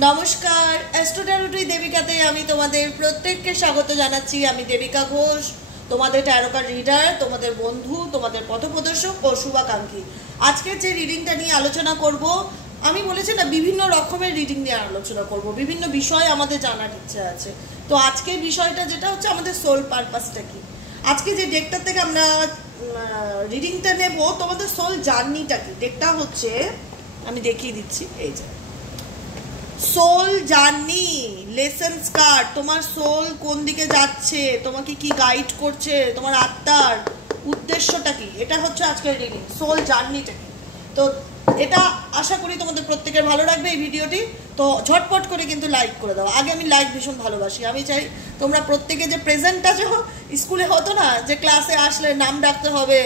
নমস্কার, অ্যাস্ট্রোট্যারোটি দেবিকাতে আমি তোমাদের প্রত্যেককে স্বাগত জানাচ্ছি। আমি দেবিকা ঘোষ, তোমাদের ট্যারোকার রিডার, তোমাদের বন্ধু, তোমাদের পথপ্রদর্শক ও শুভাকাঙ্ক্ষী। আজকের যে রিডিংটা নিয়ে আলোচনা করব, আমি বলেছি না বিভিন্ন রকমের রিডিং নিয়ে আলোচনা করব, বিভিন্ন বিষয় আমাদের জানার ইচ্ছে আছে। তো আজকের বিষয়টা যেটা হচ্ছে আমাদের সোল পারপাসটা কি। আজকে যে ডেকটা থেকে আমরা রিডিংটা নেব, তোমাদের সোল জার্নিটা কি। ডেকটা হচ্ছে আমি দেখিয়ে দিচ্ছি, এই যে সোল জার্নি লেসন্স কার্ড। তোমার সোল কোন দিকে যাচ্ছে, তোমাকে কি গাইড করছে, তোমার আত্মার উদ্দেশ্যটা কি, এটা হচ্ছে আজকের রিডিং। সোল জার্নিটা কি, তো এটা আশা করি তোমাদের প্রত্যেকের ভালো লাগবে এই ভিডিওটি। তো ঝটপট করে কিন্তু লাইক করে দাও। আগে আমি লাইক ভীষণ ভালোবাসি, আমি চাই তোমরা প্রত্যেকে যে প্রেজেন্টটা, যে স্কুলে হতো না যে ক্লাসে আসলে নাম ডাকতে হবে,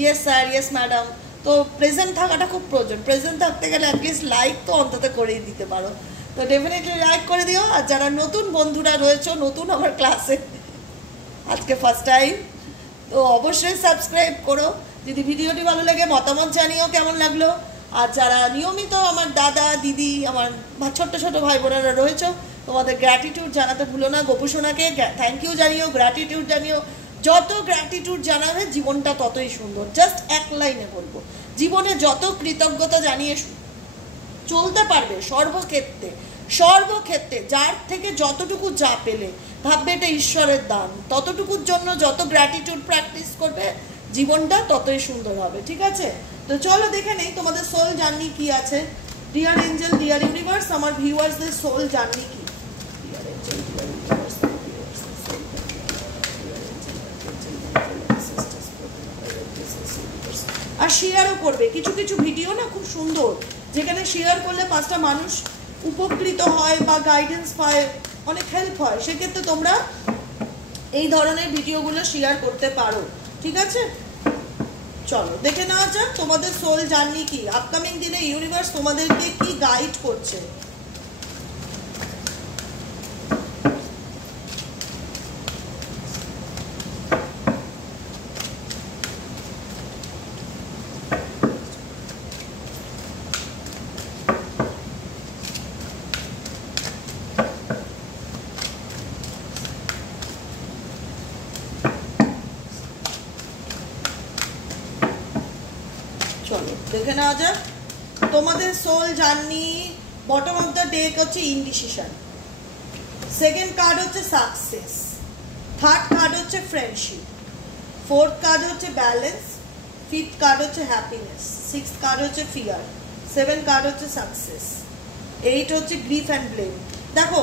ইয়েস স্যার, ইয়েস ম্যাডাম, তো প্রেজেন্ট থাকাটা খুব প্রয়োজন। প্রেজেন্ট থাকতে গেলে অ্যাটলিস্ট লাইক তো অন্তত করেই দিতে পারো। তো ডেফিনেটলি লাইক করে দিও। আর যারা নতুন বন্ধুরা রয়েছে, নতুন আমার ক্লাসে আজকে ফার্স্ট টাইম, তো অবশ্যই সাবস্ক্রাইব করো। যদি ভিডিওটি ভালো লাগে মতামত জানিও কেমন লাগলো। আর যারা নিয়মিত আমার দাদা দিদি, আমার ছোট্ট ছোট ভাই বোনেরা রয়েছে, তোমাদের গ্র্যাটিটিউড জানাতে ভুলো না। গোপুসোনাকে থ্যাংক ইউ জানিও, গ্র্যাটিটিউড জানিও। যত গ্র্যাটিটিউড জানাবে জীবনটা ততই সুন্দর। জাস্ট এক লাইনে বলবো, জীবনে যত কৃতজ্ঞতা জানিয়ে চলতে পারবে সর্বক্ষেত্রে, সর্বক্ষেত্রে যার থেকে যতটুকু যা পেলে ভাববে এটা ঈশ্বরের দান, ততটুকুর জন্য যত গ্র্যাটিটিউড প্র্যাকটিস করবে জীবনটা ততই সুন্দর হবে। ঠিক আছে, তো চলো দেখে নেই তোমাদের সোল জার্নি কি আছে। ডিয়ার এঞ্জেল, ডিয়ার ইউনিভার্স, আমার ভিউয়ার্সদের সোল জার্নি কি। ডিয়ার এঞ্জেল, ডিয়ার ইউনিভার্স, আর শেয়ারও করবে। কিছু কিছু ভিডিও না খুব সুন্দর, যেখানে শেয়ার করলে 5টা মানুষ উপকৃত হয় বা গাইডেন্স পায়, অনেক হেল্প হয়। সেক্ষেত্রে তোমরা এই ধরনের ভিডিওগুলো শেয়ার করতে পারো। ঠিক আছে, চলো দেখে নেওয়া যাক তোমাদের সোল জার্নি কি। আপকামিং দিনে ইউনিভার্স তোমাদেরকে কি গাইড করছে। চলো দেখে নেওয়া যাক তোমাদের soul journey. Bottom of the deck হচ্ছে ইনডিসিশন, সেকেন্ড কার্ড হচ্ছে সাকসেস, থার্ড কার্ড হচ্ছে ফ্রেন্ডশিপ, ফোর্থ কার্ড হচ্ছে ব্যালেন্স, ফিফথ কার্ড হচ্ছে হ্যাপিনেস, সিক্স কার্ড হচ্ছে ফিয়ার, সেভেন কার্ড হচ্ছে সাকসেস, এইট হচ্ছে গ্রিফ অ্যান্ড ব্লেম। দেখো,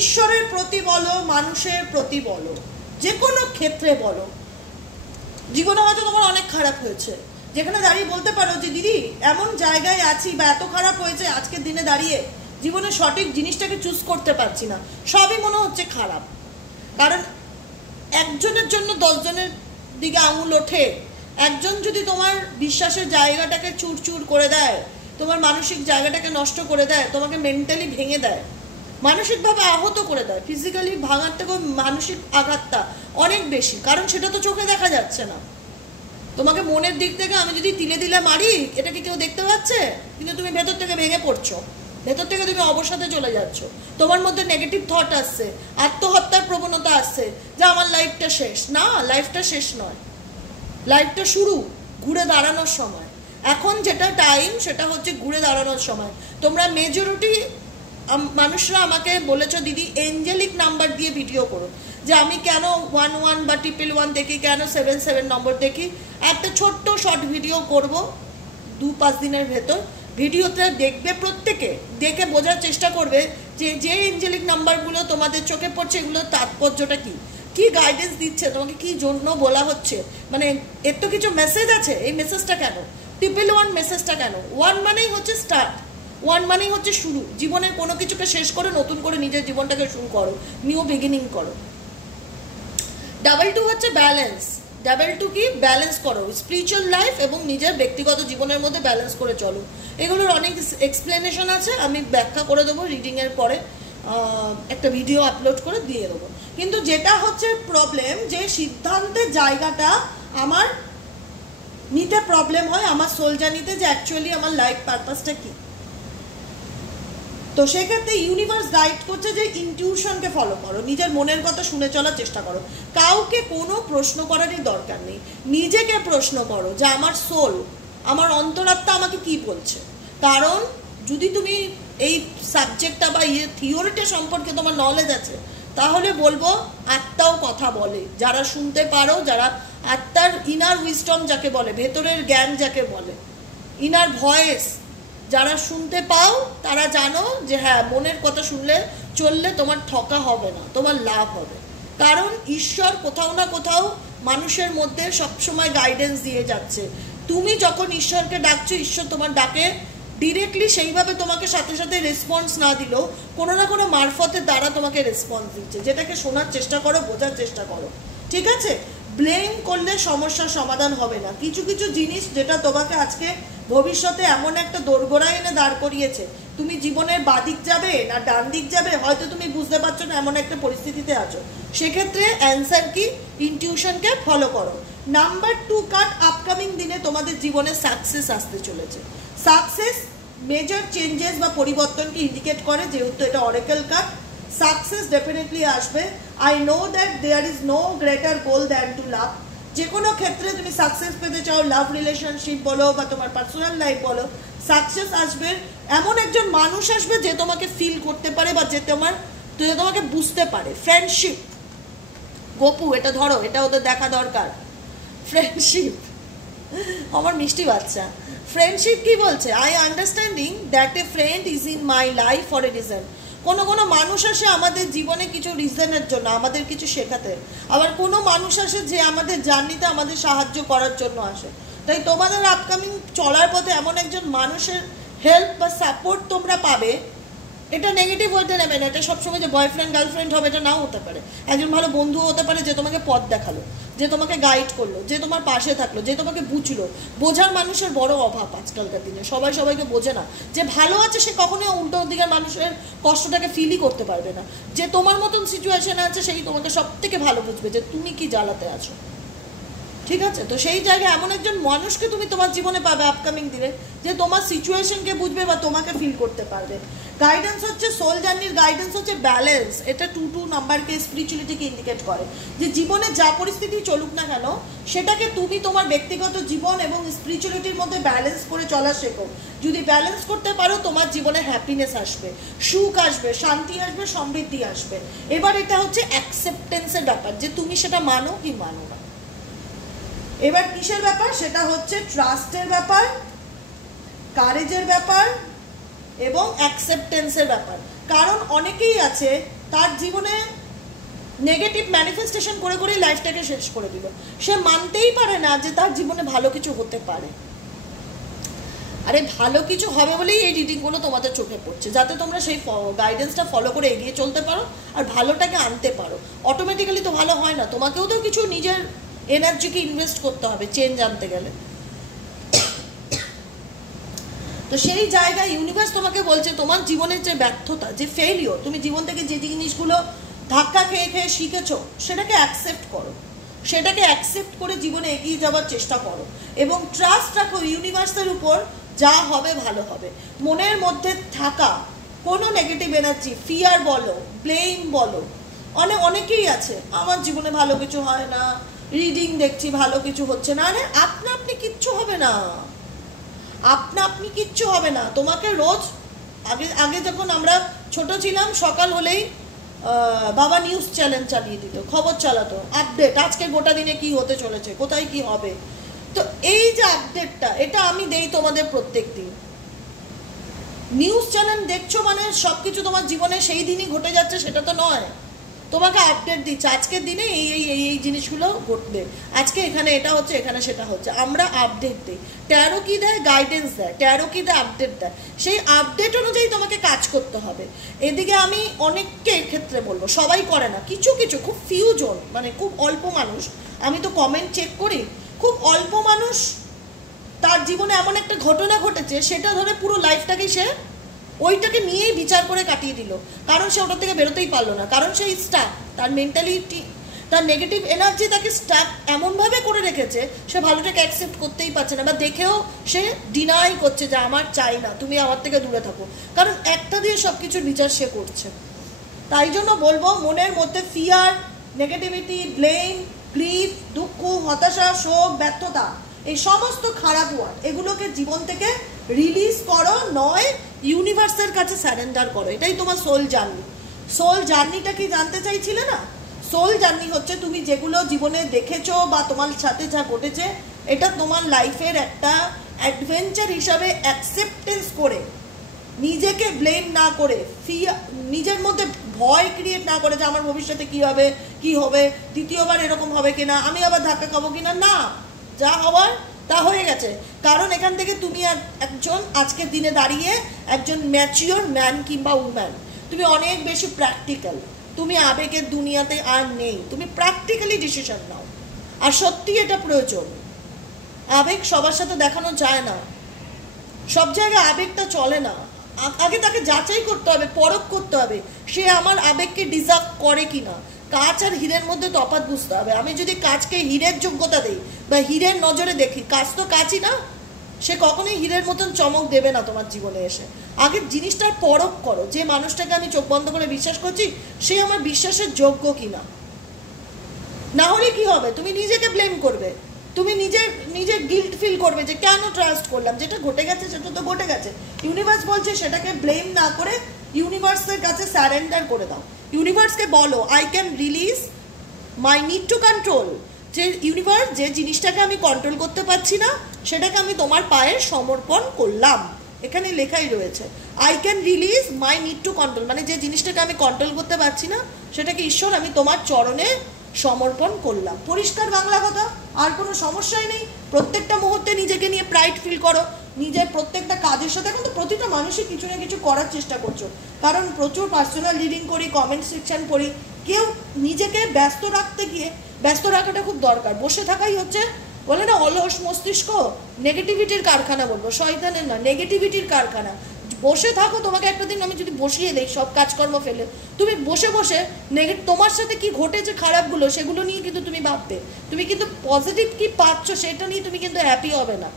ঈশ্বরের প্রতি বলো, মানুষের প্রতি বলো, যে কোনো ক্ষেত্রে বলো, জীবনে হয়তো তোমার অনেক খারাপ হয়েছে, যেখানে দাঁড়িয়ে বলতে পারো যে দিদি এমন জায়গায় আছি বা এত খারাপ হয়েছে আজকের দিনে দাঁড়িয়ে, জীবনে সঠিক জিনিসটাকে চুজ করতে পারছি না, সবই মনে হচ্ছে খারাপ। কারণ একজনের জন্য 10 জনের দিকে আঙুল ওঠে। একজন যদি তোমার বিশ্বাসের জায়গাটাকে চুরচুর করে দেয়, তোমার মানসিক জায়গাটাকে নষ্ট করে দেয়, তোমাকে মেন্টালি ভেঙে দেয়, মানসিকভাবে আহত করে দেয়। ফিজিক্যালি ভাঙার থেকে মানসিক আঘাতটা অনেক বেশি, কারণ সেটা তো চোখে দেখা যাচ্ছে না। তোমাকে মনের দিক থেকে আমি যদি তিলে তিলে মারি, এটা কি কেউ দেখতে পাচ্ছে? কিন্তু তুমি ভেতর থেকে ভেঙে পড়ছো, ভেতর থেকে তুমি অবসাদে চলে যাচ্ছ, তোমার মধ্যে নেগেটিভ থট আসছে, আত্মহত্যার প্রবণতা আসছে যে আমার লাইফটা শেষ। না, লাইফটা শেষ নয়, লাইফটা শুরু, ঘুরে দাঁড়ানোর সময়। এখন যেটা টাইম, সেটা হচ্ছে ঘুরে দাঁড়ানোর সময়। তোমরা মেজরিটি মানুষরা আমাকে বলেছো দিদি এঞ্জেলিক নাম্বার দিয়ে ভিডিও করো, যে আমি কেন 11 বা 111 দেখি, কেন 77 নম্বর দেখি। একটা ছোট্ট শর্ট ভিডিও করব 2-5 দিনের ভেতর। ভিডিওতে দেখবে, প্রত্যেকে দেখে বোঝার চেষ্টা করবে যে যে এঞ্জেলিক নাম্বারগুলো তোমাদের চোখে পড়ছে এগুলোর তাৎপর্যটা কি, কি গাইডেন্স দিচ্ছে তোমাকে, কি জন্য বলা হচ্ছে। মানে এর তো কিছু মেসেজ আছে, এই মেসেজটা কেন 111 মেসেজটা কেন। 1 মানেই হচ্ছে স্টার্ট, 1 মানেই হচ্ছে শুরু। জীবনের কোনো কিছুকে শেষ করে নতুন করে নিজের জীবনটাকে শুরু করো, নিউ বিগিনিং করো। 2 হচ্ছে ব্যালেন্স। 2 কি, ব্যালেন্স করো স্পিরিচুয়াল লাইফ এবং নিজের ব্যক্তিগত জীবনের মধ্যে ব্যালেন্স করে চলো। এগুলোর অনেক এক্সপ্লেনেশন আছে, আমি ব্যাখ্যা করে দেবো রিডিংয়ের পরে, একটা ভিডিও আপলোড করে দিয়ে দেবো। কিন্তু যেটা হচ্ছে প্রবলেম, যে সিদ্ধান্তের জায়গাটা আমার নিতে প্রবলেম হয়, আমার সোল জার্নিতে, যে অ্যাকচুয়ালি আমার লাইফ পারপাসটা কি। তো সেক্ষেত্রে ইউনিভার্স গাইড করছে যে ইনটিউশনকে ফলো করো, নিজের মনের কথা শুনে চলার চেষ্টা করো, কাউকে কোনো প্রশ্ন করারই দরকার নেই, নিজেকে প্রশ্ন করো যে আমার সোল, আমার অন্তরাত্মা আমাকে কি বলছে। কারণ যদি তুমি এই সাবজেক্টটা বা থিওরিটা সম্পর্কে তোমার নলেজ আছে, তাহলে বলবো আত্মাও কথা বলে, যারা শুনতে পারো, যারা আত্মার ইনার উইজডম যাকে বলে, ভেতরের জ্ঞান যাকে বলে, ইনার ভয়েস যারা শুনতে পাও, তারা জানো যে হ্যাঁ মনের কথা শুনলে চললে তোমার ঠকা হবে না, তোমার লাভ হবে। কারণ ঈশ্বর কোথাও না কোথাও মানুষের মধ্যে সবসময় গাইডেন্স দিয়ে যাচ্ছে। তুমি যখন ঈশ্বরকে ডাকছো, ঈশ্বর তোমার ডাকে ডিরেক্টলি সেইভাবে তোমাকে সাথে সাথে রেসপন্স না দিলেও কোনো না কোনো মারফতের দ্বারা তোমাকে রেসপন্স দিচ্ছে, যেটাকে শোনার চেষ্টা করো, বোঝার চেষ্টা করো, ঠিক আছে? ব্লেম করলে সমস্যার সমাধান হবে না। কিছু কিছু জিনিস যেটা তোমাকে আজকে ভবিষ্যতে এমন একটা দোরগোড়ায় এনে দাঁড় করিয়েছে, তুমি জীবনের বাদিক যাবে না ডান দিক যাবে হয়তো তুমি বুঝতে পারছো না, এমন একটা পরিস্থিতিতে আছো। সেক্ষেত্রে অ্যান্সার কি? ইনটিউশনকে ফলো করো। নাম্বার 2 কার্ড, আপকামিং দিনে তোমাদের জীবনে সাকসেস আসতে চলেছে। সাকসেস মেজর চেঞ্জেস বা পরিবর্তনকে ইন্ডিকেট করে, যেহেতু এটা অরেকেল কার্ড। সাকসেস ডেফিনেটলি আসবে। I know that there is no greater goal than to love. যে কোনো ক্ষেত্রে তুমি সাকসেস পেতে চাও, লাভ রিলেশনশিপ বলো বা তোমার পার্সোনাল লাইফ বলো, সাকসেস আসবে। এমন একজন মানুষ আসবে যে তোমাকে ফিল করতে পারে বা যে তোমাকে বুঝতে পারে। ফ্রেন্ডশিপ, গপু এটা ধরো, এটা ওদের দেখা দরকার। ফ্রেন্ডশিপ, আমার মিষ্টি বাচ্চা। ফ্রেন্ডশিপ কি বলছে? I understanding that a friend is in my life for a reason. কোনো কোনো মানুষ আসে আমাদের জীবনে কিছু রিজনের জন্য, আমাদের কিছু শেখাতে। আবার কোনো মানুষ আসে যে আমাদের জার্নিতে আমাদের সাহায্য করার জন্য আসে। তাই তোমাদের আপকামিং চলার পথে এমন একজন মানুষের হেল্প বা সাপোর্ট তোমরা পাবে। এটা নেগেটিভ হতে নেবে না, এটা সবসময় যে বয়ফ্রেন্ড গার্লফ্রেন্ড হবে এটা নাও হতে পারে। একজন ভালো বন্ধু হতে পারে যে তোমাকে পথ দেখালো, যে তোমাকে গাইড করলো, যে তোমার পাশে থাকলো, যে তোমাকে বুঝলো। বোঝার মানুষের বড় অভাব আজকালকার দিনে, সবাই সবাইকে বোঝে না। যে ভালো আছে সে কখনোই উল্টো দিকের মানুষের কষ্টটাকে ফিলই করতে পারবে না। যে তোমার মতন সিচুয়েশনে আছে সেই তোমাকে সব থেকে ভালো বুঝবে যে তুমি কি জ্বালাতে আছো, ঠিক আছে? তো সেই জায়গায় এমন একজন মানুষকে তুমি তোমার জীবনে পাবে আপকামিং দিনে, যে তোমার সিচুয়েশনকে বুঝবে বা তোমাকে ফিল করতে পারবে। গাইডেন্স হচ্ছে সোল জার্নির গাইডেন্স হচ্ছে ব্যালেন্স। এটা 2 নাম্বারকে স্পিরিচুয়ালিটিকে ইন্ডিকেট করে, যে জীবনে যা পরিস্থিতি চলুক না কেন সেটাকে তুমি তোমার ব্যক্তিগত জীবন এবং স্পিরিচুয়ালিটির মধ্যে ব্যালেন্স করে চলা শেখো। যদি ব্যালেন্স করতে পারো তোমার জীবনে হ্যাপিনেস আসবে, সুখ আসবে, শান্তি আসবে, সমৃদ্ধি আসবে। এবার এটা হচ্ছে অ্যাকসেপ্টেন্সের ব্যাপার, যে তুমি সেটা মানো কি মানো না। এবার কিসের ব্যাপার? সেটা হচ্ছে ট্রাস্টের ব্যাপার, কারেজের ব্যাপার এবং অ্যাকসেপ্টেন্সের ব্যাপার। কারণ অনেকেই আছে তার জীবনে নেগেটিভ ম্যানিফেস্টেশন করে করে লাইফটাকে শেষ করে দিল। সে মানতেই পারে না যে তার জীবনে ভালো কিছু হতে পারে। আরে ভালো কিছু হবে বলেই এই রিডিংগুলো তোমাদের চোখে পড়ছে, যাতে তোমরা সেই গাইডেন্সটা ফলো করে এগিয়ে চলতে পারো আর ভালোটাকে আনতে পারো। অটোমেটিক্যালি তো ভালো হয় না, তোমাকেও তো কিছু নিজের এনার্জিকে ইনভেস্ট করতে হবে চেঞ্জ আনতে গেলে। তো সেই জায়গায় ইউনিভার্স তোমাকে বলছে তোমার জীবনের যে ব্যর্থতা, যে ফেলিওর, তুমি জীবন থেকে যে জিনিসগুলো ধাক্কা খেয়ে খেয়ে শিখেছো সেটাকে অ্যাকসেপ্ট করো, সেটাকে অ্যাকসেপ্ট করে জীবনে এগিয়ে যাওয়ার চেষ্টা করো এবং ট্রাস্ট রাখো ইউনিভার্সের উপর, যা হবে ভালো হবে। মনের মধ্যে থাকা কোনো নেগেটিভ এনার্জি, ফিয়ার বলো, ব্লেম বলো, অনেকেই আছে আমার জীবনে ভালো কিছু হয় না, রিডিং দেখছি ভালো কিছু হচ্ছে না। আরে আপনি কিচ্ছু হবে না, আপনি কিচ্ছু হবে না। তোমাকে রোজ আগে যখন আমরা ছোট ছিলাম সকাল হলেই বাবা নিউজ চ্যানেল চালিয়ে দিত, খবর চালাতো, আপডেট আজকে গোটা দিনে কি হতে চলেছে, কোথায় কি হবে। তো এই যে আপডেটটা, এটা আমি দেই তোমাদের প্রত্যেক দিন। নিউজ চ্যানেল দেখছো মানে সবকিছু তোমার জীবনে সেই দিনই ঘটে যাচ্ছে সেটা তো নয়, তোমাকে আপডেট দিচ্ছে আজকের দিনে এই এই এই এই জিনিসগুলো ঘটবে, আজকে এখানে এটা হচ্ছে, এখানে সেটা হচ্ছে। আমরা আপডেট দিই। ট্যারো কি দেয়? গাইডেন্স দেয়। ট্যারো কি দেয়? আপডেট দেয়। সেই আপডেট অনুযায়ী তোমাকে কাজ করতে হবে। এদিকে আমি অনেককে ক্ষেত্রে বলবো, সবাই করে না, কিছু কিছু খুব ফিউজন, মানে খুব অল্প মানুষ, আমি তো কমেন্ট চেক করি, খুব অল্প মানুষ তার জীবনে এমন একটা ঘটনা ঘটেছে সেটা ধরে পুরো লাইফটাকে সে ওইটাকে নিয়েই বিচার করে কাটিয়ে দিল। কারণ সে ওটার থেকে বেরোতেই পারলো না, কারণ সে স্টাক, তার তার নেগেটিভ এনার্জি তাকে স্ট্যাক এমনভাবে করে রেখেছে সে ভালোটাকে অ্যাকসেপ্ট করতেই পারছে না, বা দেখেও সে ডিনাই করছে যে আমার চাই না, তুমি আমার থেকে দূরে থাকো, কারণ একটা দিয়ে সব কিছুর বিচার সে করছে। তাই জন্য বলবো মনের মধ্যে ফিয়ার, নেগেটিভিটি, ব্লেম, গ্রিফ, দুঃখ, হতাশা, শোক, ব্যর্থতা, এই সমস্ত খারাপ ওয়ার্ড এগুলোকে জীবন থেকে রিলিজ করো, নয় ইউনিভার্সের কাছে স্যারেন্ডার করো। এটাই তোমার সোল জার্নি। সোল জার্নিটা কি জানতে চাইছিলে না? সোল জার্নি হচ্ছে তুমি যেগুলো জীবনে দেখেছো বা তোমার সাথে যা ঘটেছে এটা তোমার লাইফের একটা অ্যাডভেঞ্চার হিসাবে অ্যাকসেপ্টেন্স করে, নিজেকে ব্লেম না করে, নিজের মধ্যে ভয় ক্রিয়েট না করে যে আমার ভবিষ্যতে কি হবে, দ্বিতীয়বার এরকম হবে কিনা, আমি আবার ধাক্কা খাবো কিনা, না, যা হওয়ার তা হয়ে গেছে। কারণ এখান থেকে তুমি একজন আজকের দিনে দাঁড়িয়ে একজন ম্যাচিওর ম্যান কিংবা উম্যান, তুমি অনেক বেশি প্র্যাকটিক্যাল, তুমি আবেগের দুনিয়াতে আর নেই, তুমি প্র্যাকটিক্যালি ডিসিশন নাও। আর সত্যি এটা প্রয়োজন, আবেগ সবার সাথে দেখানো যায় না, সব জায়গায় আবেগটা চলে না। আগে তাকে যাচাই করতে হবে, পরখ করতে হবে সে আমার আবেগকে ডিজার্ভ করে কিনা। কাঁচ আর হীরের মধ্যে তফাৎ বুঝতে হবে। আমি যদি কাঁচকে হীরের যোগ্যতা দিই বা হীরের নজরে দেখি, কাঁচ তো কাঁচই না, সে কখনোই হীরের মতন চমক দেবে না তোমার জীবনে এসে। আগে জিনিসটার পরখ করো, যে মানুষটাকে আমি চোখ বন্ধ করে বিশ্বাস করছি সে আমার বিশ্বাসের যোগ্য কিনা। না হলে কি হবে, তুমি নিজেকে ব্লেম করবে, তুমি নিজের গিল্ট ফিল করবে যে কেন ট্রাস্ট করলাম, যেটা ঘটে গেছে সেটা তো ঘটে গেছে। ইউনিভার্স বলছে সেটাকে ব্লেম না করে ইউনিভার্সের কাছে স্যারেন্ডার করে দাও। ইউনিভার্সকে বলো I can release my need to control, যে ইউনিভার্স যে জিনিসটাকে আমি কন্ট্রোল করতে পারছি না সেটাকে আমি তোমার পায়ে সমর্পণ করলাম। এখানে লেখাই রয়েছে I can release my need to control, মানে যে জিনিসটাকে আমি কন্ট্রোল করতে পারছি না সেটাকে ঈশ্বর আমি তোমার চরণে সমর্পণ করলাম। পরিষ্কার বাংলা কথা, আর কোনো সমস্যাই নেই। প্রত্যেকটা মুহূর্তে নিজেকে নিয়ে প্রাইড ফিল করো, নিজের প্রত্যেকটা কাজের সাথে। এখন তো প্রতিটা মানুষই কিছু না কিছু করার চেষ্টা করছো, কারণ প্রচুর পার্সোনাল রিডিং করি, কমেন্ট সেকশন পড়ি, কেউ নিজেকে ব্যস্ত রাখতে গিয়ে, ব্যস্ত রাখাটা খুব দরকার, বসে থাকাই হচ্ছে বলে না অলস মস্তিষ্ক, নেগেটিভিটির কারখানা, বলবো শয়তানের না, নেগেটিভিটির কারখানা। বসে থাকো, তোমাকে একটা দিন আমি যদি বসিয়ে দেই সব কাজকর্ম ফেলে, তুমি বসে বসে তোমার সাথে কি ঘটেছে খারাপগুলো সেগুলো নিয়ে কিন্তু তুমি ভাববে, তুমি কিন্তু পজিটিভ কি পাচ্ছ সেটা নিয়ে তুমি কিন্তু হ্যাপি হবে না,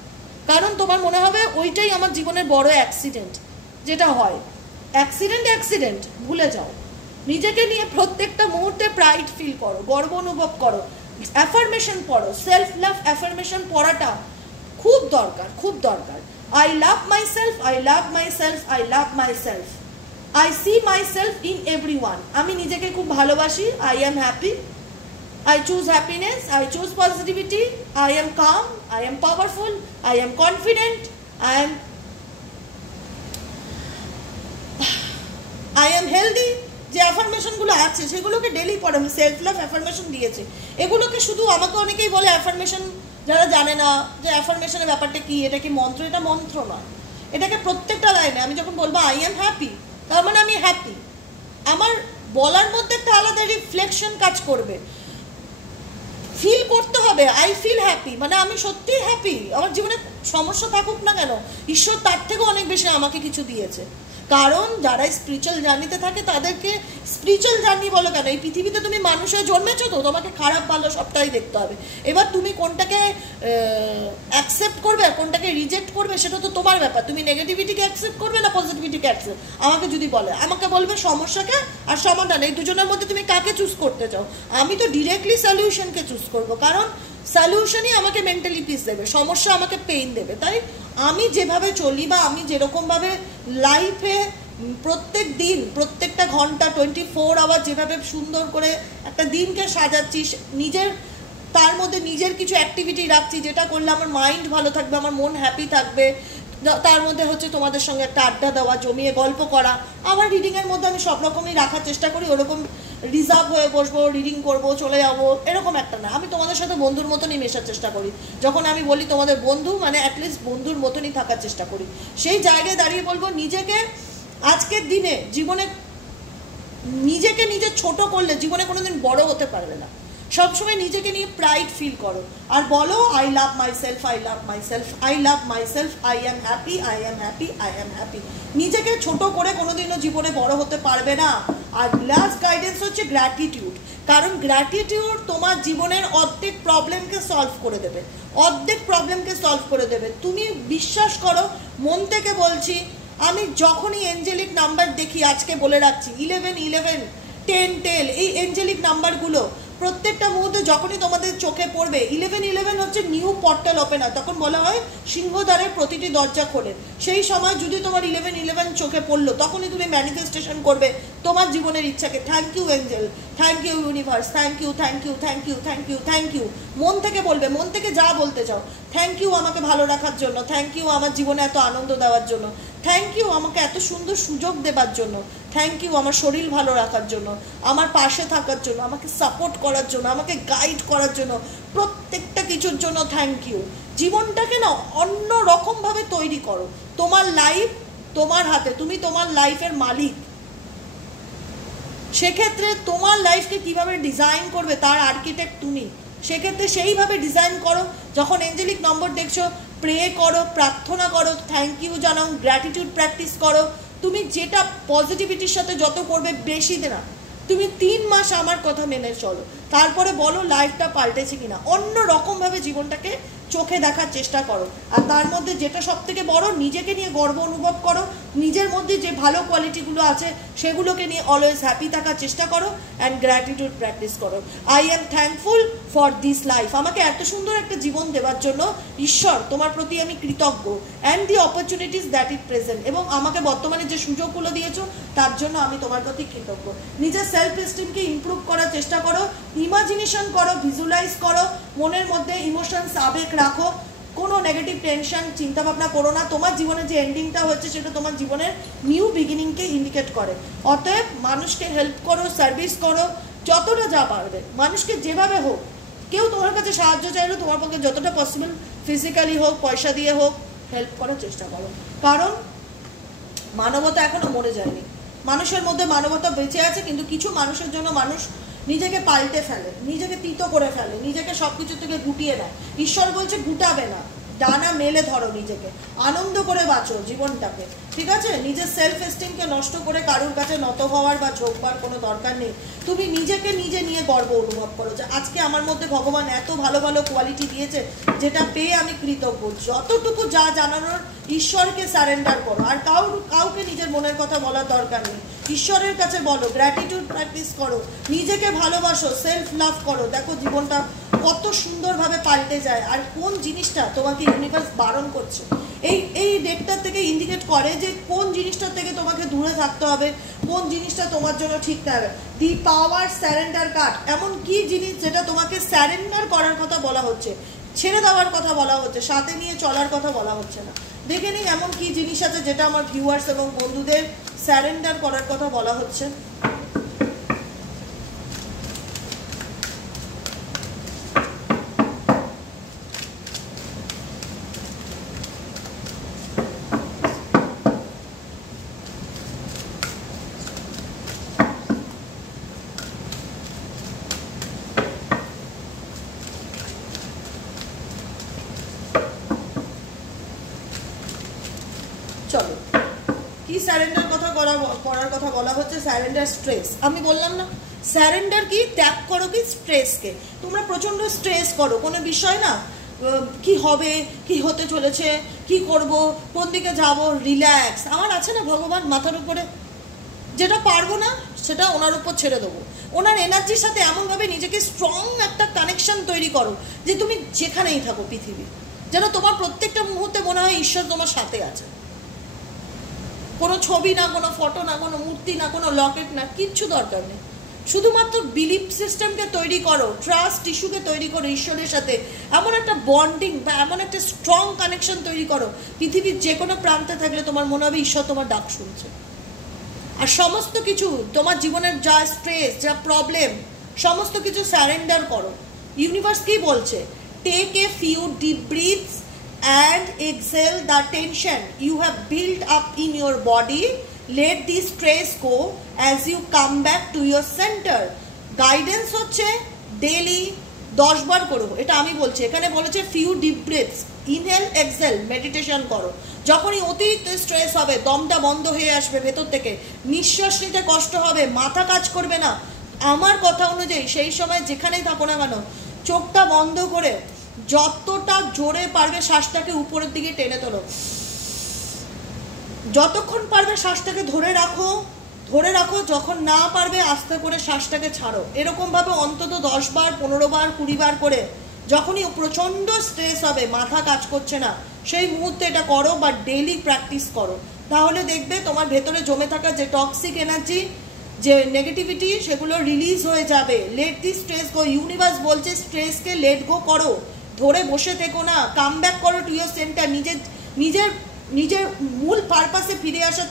কারণ তোমার মনে হবে ওইটাই আমার জীবনের বড় অ্যাক্সিডেন্ট। যেটা হয় অ্যাক্সিডেন্ট ভুলে যাও, নিজেকে নিয়ে প্রত্যেকটা মুহূর্তে প্রাইড ফিল করো, গর্ব অনুভব করো, অ্যাফার্মেশন পড়ো, সেলফ লাভ অ্যাফার্মেশন পড়াটা খুব দরকার, খুব দরকার। I love myself, I love myself, I love myself. I see myself in everyone. আমি নিজেকে খুব ভালোবাসি, I am happy. I choose happiness, I choose positivity, I am calm, I am powerful, I am confident, I am healthy। যে অ্যাফার্মেশনগুলো আছে সেগুলোকে daily পড়ো। আমি self love affirmation দিয়েছি, এগুলোকে শুধু আমাকে অনেকেই বলে অ্যাফার্মেশন, যারা জানে না যে অ্যাফার্মেশনের ব্যাপারটা কি, এটা কি মন্ত্র, এটা মন্ত্র নয়, এটাকে প্রত্যেকটা লাইনে আমি যখন বলবো আই এম হ্যাপি, তার মানে আমি হ্যাপি, আমার বলার মধ্যে একটা আলাদা রিফ্লেকশন কাজ করবে, ফিল করতে হবে আই ফিল হ্যাপি, মানে আমি সত্যিই হ্যাপি। আমার জীবনে সমস্যা থাকুক না কেন, ঈশ্বর তার থেকেও অনেক বেশি আমাকে কিছু দিয়েছে। কারণ যারা স্পিরিচুয়াল জার্নিতে থাকে তাদেরকে স্পিরিচুয়াল জার্নি বলো কেন, এই পৃথিবীতে তুমি মানুষ হয়ে জন্মেছো তো, তোমাকে খারাপ ভালো সবটাই দেখতে হবে। এবার তুমি কোনটাকে অ্যাকসেপ্ট করবে আর কোনটাকে রিজেক্ট করবে সেটা তো তোমার ব্যাপার। তুমি নেগেটিভিটিকে অ্যাকসেপ্ট করবে না পজিটিভিটিকে অ্যাকসেপ্ট। আমাকে যদি বলে, আমাকে বলবে সমস্যাকে আর সমাধান, এই দুজনের মধ্যে তুমি কাকে চুজ করতে চাও। আমি তো ডিরেক্টলি সলিউশনকে চুজ করবো, কারণ সলিউশনই আমাকে মেন্টালি পিস দেবে, সমস্যা আমাকে পেইন দেবে। তাই আমি যেভাবে চলি বা আমি যেরকমভাবে লাইফে প্রত্যেক দিন প্রত্যেকটা ঘন্টা 24 আওয়ার যেভাবে সুন্দর করে একটা দিনকে সাজাচ্ছি, নিজের তার মধ্যে নিজের কিছু অ্যাক্টিভিটি রাখছি যেটা করলে আমার মাইন্ড ভালো থাকবে, আমার মন হ্যাপি থাকবে। তার মধ্যে হচ্ছে তোমাদের সঙ্গে একটা আড্ডা দেওয়া, জমিয়ে গল্প করা। আমার রিডিংয়ের মধ্যে আমি সব রকমই রাখার চেষ্টা করি, ওরকম রিজার্ভ হয়ে বসবো, রিডিং করবো, চলে যাবো, এরকম একটা না। আমি তোমাদের সাথে বন্ধুর মতনই মেশার চেষ্টা করি। যখন আমি বলি তোমাদের বন্ধু, মানে অ্যাটলিস্ট বন্ধুর মতনই থাকার চেষ্টা করি। সেই জায়গায় দাঁড়িয়ে বলবো, নিজেকে আজকের দিনে জীবনে নিজেকে নিজে ছোট করলে জীবনে কোনোদিন বড় হতে পারবে না। সবসময় নিজেকে নিয়ে প্রাইড ফিল করো আর বলো I love myself, I love myself, I love myself, I am happy, I am happy, I am happy. নিজেকে ছোট করে কোনোদিনও জীবনে বড় হতে পারবে না। আর লাস্ট গাইডেন্স হচ্ছে গ্র্যাটিটিউড, কারণ গ্র্যাটিটিউড তোমার জীবনের অর্ধেক প্রবলেমকে সলভ করে দেবে, অর্ধেক প্রবলেমকে সলভ করে দেবে। তুমি বিশ্বাস করো, মন থেকে বলছি, আমি যখনই এঞ্জেলিক নাম্বার দেখি, আজকে বলে রাখছি 11, 11, 10, 10, এই এঞ্জেলিক নাম্বারগুলো প্রত্যেকটা মুহূর্তে যখনই তোমাদের চোখে পড়বে, 11, 11 হচ্ছে নিউ পোর্টাল ওপেনার। তখন বলা হয় সিংহদ্বারের প্রতিটি দরজা খোলে। সেই সময় যদি তোমার 11, 11 চোখে পড়লো, তখনই তুমি ম্যানিফেস্টেশন করবে তোমার জীবনের ইচ্ছাকে। Thank you angel, thank you universe, thank you, thank you, thank you, thank you, thank you. মন থেকে বলবে, মন থেকে যা বলতে চাও। থ্যাংক ইউ আমাকে ভালো রাখার জন্য, থ্যাংক ইউ আমার জীবনে এত আনন্দ দেওয়ার জন্য, থ্যাংক ইউ আমাকে এত সুন্দর সুযোগ দেবার জন্য, থ্যাংক ইউ আমার শরীর ভালো রাখার জন্য, আমার পাশে থাকার জন্য, আমাকে সাপোর্ট করার জন্য, আমাকে গাইড করার জন্য, প্রত্যেকটা কিছুর জন্য থ্যাংক ইউ। জীবনটাকে না অন্য রকমভাবে তৈরি করো। তোমার লাইফ তোমার হাতে, তুমি তোমার লাইফের মালিক। সেক্ষেত্রে তোমার লাইফকে কিভাবে ডিজাইন করবে তার আর্কিটেক্ট তুমি। সেক্ষেত্রে সেইভাবে ডিজাইন করো। যখন এঞ্জেলিক নম্বর দেখছো, প্রে করো, প্রার্থনা করো, থ্যাংক ইউ জানাও, গ্র্যাটিটিউড প্র্যাকটিস করো। তুমি যেটা পজিটিভিটির সাথে যত করবে, বেশি দিন না, তুমি 3 মাস আমার কথা মেনে চলো, তারপরে বলো লাইফটা পাল্টেছে কিনা। অন্য রকমভাবে জীবনটাকে চোখে দেখার চেষ্টা করো। আর তার মধ্যে যেটা সব থেকে বড়, নিজেকে নিয়ে গর্ব অনুভব করো। নিজের মধ্যে যে ভালো কোয়ালিটিগুলো আছে সেগুলোকে নিয়ে অলওয়েজ হ্যাপি থাকার চেষ্টা করো অ্যান্ড গ্র্যাটিটিউড প্র্যাকটিস করো। I am thankful for this life. আমাকে এত সুন্দর একটা জীবন দেওয়ার জন্য ঈশ্বর তোমার প্রতি আমি কৃতজ্ঞ। And the opportunities that it present, এবং আমাকে বর্তমানে যে সুযোগগুলো দিয়েছো তার জন্য আমি তোমার প্রতি কৃতজ্ঞ। নিজের সেলফ এস্টিমকে ইমপ্রুভ করার চেষ্টা করো, ইমাজিনেশন করো, ভিজুয়ালাইজ করো, মনের মধ্যে ইমোশনস, আবেগ রাখো। কোনো নেগেটিভ টেনশন চিন্তা ভাবনা করো না। তোমার জীবনে যে এন্ডিংটা হচ্ছে সেটা তোমার জীবনের নিউ বিগিনিংকে ইন্ডিকেট করে। অতএব মানুষকে হেল্প করো, সার্ভিস করো, যতটা যা পারবে, মানুষকে যেভাবে হোক। কেউ তোমার কাছে সাহায্য চাইলেও তোমার পক্ষে যতটা পসিবল, ফিজিক্যালি হোক, পয়সা দিয়ে হোক, হেল্প করার চেষ্টা করো। কারণ মানবতা এখনো মরে যায়নি, মানুষের মধ্যে মানবতা বেঁচে আছে। কিন্তু কিছু মানুষের জন্য মানুষ নিজেকে পাল্টে ফেলে, নিজেকে তিতো করে ফেলে, নিজেকে সব কিছু থেকে গুটিয়ে নেয়। ঈশ্বর বলছে গুটাবে না, ডানা মেলে ধরো, নিজেকে আনন্দ করে বাঁচো জীবনটাকে, ঠিক আছে? নিজের সেলফ এস্টিমকে নষ্ট করে কারোর কাছে নত হওয়ার বা ঝোঁকবার কোনো দরকার নেই। তুমি নিজেকে নিজে নিয়ে গর্ব অনুভব করো যে আজকে আমার মধ্যে ভগবান এত ভালো ভালো কোয়ালিটি দিয়েছে, যেটা পেয়ে আমি কৃতজ্ঞ। যতটুকু যা জানানোর ঈশ্বরকে সারেন্ডার করো। আর কাউকে নিজের মনের কথা বলার দরকার নেই, ঈশ্বরের কাছে বলো। গ্র্যাটিটিউড প্র্যাকটিস করো, নিজেকে ভালোবাসো, সেলফ লাভ করো। দেখো জীবনটা কত সুন্দরভাবে পাল্টে যায়। আর কোন জিনিসটা তোমাকে ইউনিভার্স বারণ করছে, এই ডেটটার থেকে ইন্ডিকেট করে যে কোন জিনিসটার থেকে তোমাকে দূরে থাকতে হবে, কোন জিনিসটা তোমার জন্য ঠিক না হবে। দি পাওয়ার স্যারেন্ডার কার্ড, এমন কি জিনিস যেটা তোমাকে স্যারেন্ডার করার কথা বলা হচ্ছে, ছেড়ে দেওয়ার কথা বলা হচ্ছে, সাথে নিয়ে চলার কথা বলা হচ্ছে না। দেখে নিই এমন কি জিনিস আছে যেটা আমার ভিউয়ার্স এবং বন্ধুদের স্যারেন্ডার করার কথা বলা হচ্ছে। চলো, কি স্যারেন্ডার কথা করার কথা বলা হচ্ছে? Surrender stress. আমি বললাম না, স্যারেন্ডার কি, ত্যাগ করো কি স্ট্রেসকে। তোমরা প্রচণ্ড স্ট্রেস করো কোনো বিষয় না, কি হবে, কি হতে চলেছে, কি করব, কোন দিকে যাব। রিল্যাক্স, আমার আছে না ভগবান মাথার উপরে, যেটা পারবো না সেটা ওনার উপর ছেড়ে দেবো। ওনার এনার্জির সাথে এমনভাবে নিজেকে স্ট্রং একটা কানেকশন তৈরি করো যে তুমি যেখানেই থাকো পৃথিবী, যেন তোমার প্রত্যেকটা মুহূর্তে মনে হয় ঈশ্বর তোমার সাথে আছে। কোনো ছবি না, কোনো ফটো না, কোনো মূর্তি না, কোনো লকেট না, কিচ্ছু দরকার নেই। শুধুমাত্র বিলিফ সিস্টেমকে তৈরি করো, ট্রাস্ট ইস্যুকে তৈরি করো ঈশ্বরের সাথে। এমন একটা বন্ডিং বা এমন একটা স্ট্রং কানেকশন তৈরি করো, পৃথিবীর যে কোনো প্রান্তে থাকলে তোমার মনে হবে ঈশ্বর তোমার ডাক শুনছে। আর সমস্ত কিছু তোমার জীবনের যা স্ট্রেস, যা প্রবলেম, সমস্ত কিছু স্যারেন্ডার করো। ইউনিভার্স কি বলছে? Take a few deep breaths and exhale the tension you have built up in your body. Let the stress go as you come back to your center. Guidance হচ্ছে daily 10 বার করো, এটা আমি বলছি। এখানে বলেছে few deep breaths, inhale exhale meditation করো। যখনই অতিরিক্ত স্ট্রেস হবে, দমটা বন্ধ হয়ে আসবে ভেতর থেকে, নিঃশ্বাস নিতে কষ্ট হবে, মাথা কাজ করবে না, আমার কথা অনুযায়ী সেই সময় যেখানেই থাকো না কেন চোখটা বন্ধ করে যতটা জোরে পারবে শ্বাসটাকে উপরের দিকে টেনে তোলো। যতক্ষণ পারবে শ্বাসটাকে ধরে রাখো, যখন না পারবে আস্তে করে শ্বাসটাকে ছাড়ো। এরকমভাবে অন্তত 10 বার, 15 বার, 20 বার করে যখনই প্রচণ্ড স্ট্রেস হবে, মাথা কাজ করছে না, সেই মুহূর্তে এটা করো বা ডেইলি প্র্যাকটিস করো। তাহলে দেখবে তোমার ভেতরে জমে থাকা যে টক্সিক এনার্জি, যে নেগেটিভিটি, সেগুলো রিলিজ হয়ে যাবে। লেট দি স্ট্রেস গো। ইউনিভার্স বলছে স্ট্রেসকে লেট গো করো, ধরে বসে থেকো না, কাম ব্যাক করো টু ইয়োর সেন্টার। নিজের মূল পারপাসে ফিরে আসার